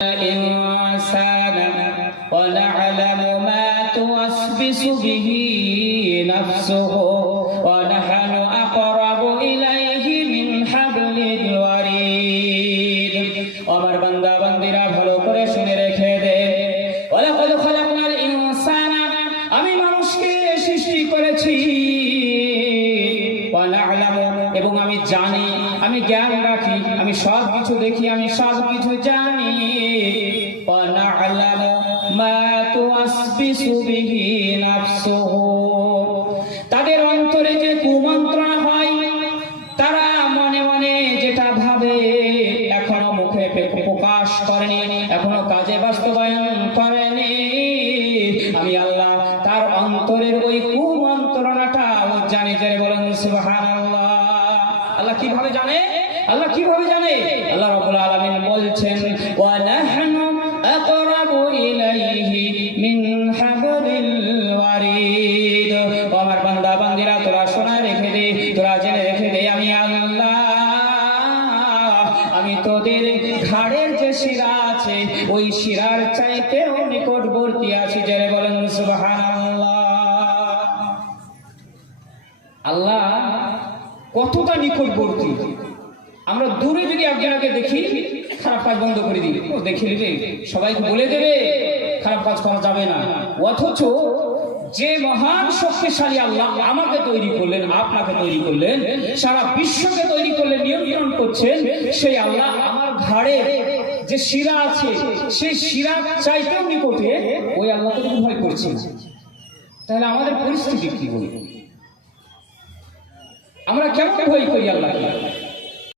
الإنسان ونعلم ما توسوس به نفسه ونحن أقرب إليه من حبل الوريد আমার বান্দা বান্দিরা ভালো করে শুনে রেখে দে ওয়ালাকাদ খালাকনাল ইনসানা আমি মানুষকে সৃষ্টি করেছি ওয়া না'লামু এবং আমি জানি আমি জ্ঞান রাখি আমি সব কিছু দেখি আমি সব কিছু জানি ওয়া না'লামু মা তুওয়াসবিসু বিহি নাফসুহু তাদের অন্তরে যে কুমন্ত্রণা হয় তারা মনে মনে যেটা ভাবে এখনো মুখে প্রকাশ করেনি এখনো কাজে বাস্তবায়ন করেনি আমি আল্লাহ তার অন্তরের ওই কুমন্ত্রণাটা জানি যারা বলেন সুবহানাল্লাহ আল্লাহ কিভাবে জানে আল্লাহ কিভাবে জানে আল্লাহ রাব্বুল আলামিন বলছেন ওয়া নাহনু আকরাবু ইলাইহি মিন হাবলিল ওয়ারিদ আমার বান্দা বান্দিরা তোরা শোনা রেখে দে তোরা জেনে রেখে দে আমি আল্লাহ আমি তোদের ঘাড়ের যে শিরা আছে ওই শিরার চাইতেও নিকটবর্তী আছি যারা বলেন সুবহানাল্লাহ আল্লাহ কতটা নিকটবর্তী আমরা দূরে যদি একজনকে দেখি খারাপ কাজ বন্ধ করে দিই ও দেখে নিবে সবাইকে বলে দেবে খারাপ কাজ করা যাবে না অথচ যে মহান শক্তিশালী আল্লাহ আমাকে তৈরি করলেন আপনাকে তৈরি করলেন সারা বিশ্বকে তৈরি করলেন নিয়ন্ত্রণ করছেন সেই আল্লাহ আমার ঘাড়ে যে শিরা আছে সেই শিরা চাইতেও নিকটে ওই আল্লাহকে তুমি ভয় করছেন তাহলে আমাদের পরিস্থিতি কি বলবো আমরা কেমন ভয় করি আল্লাহকে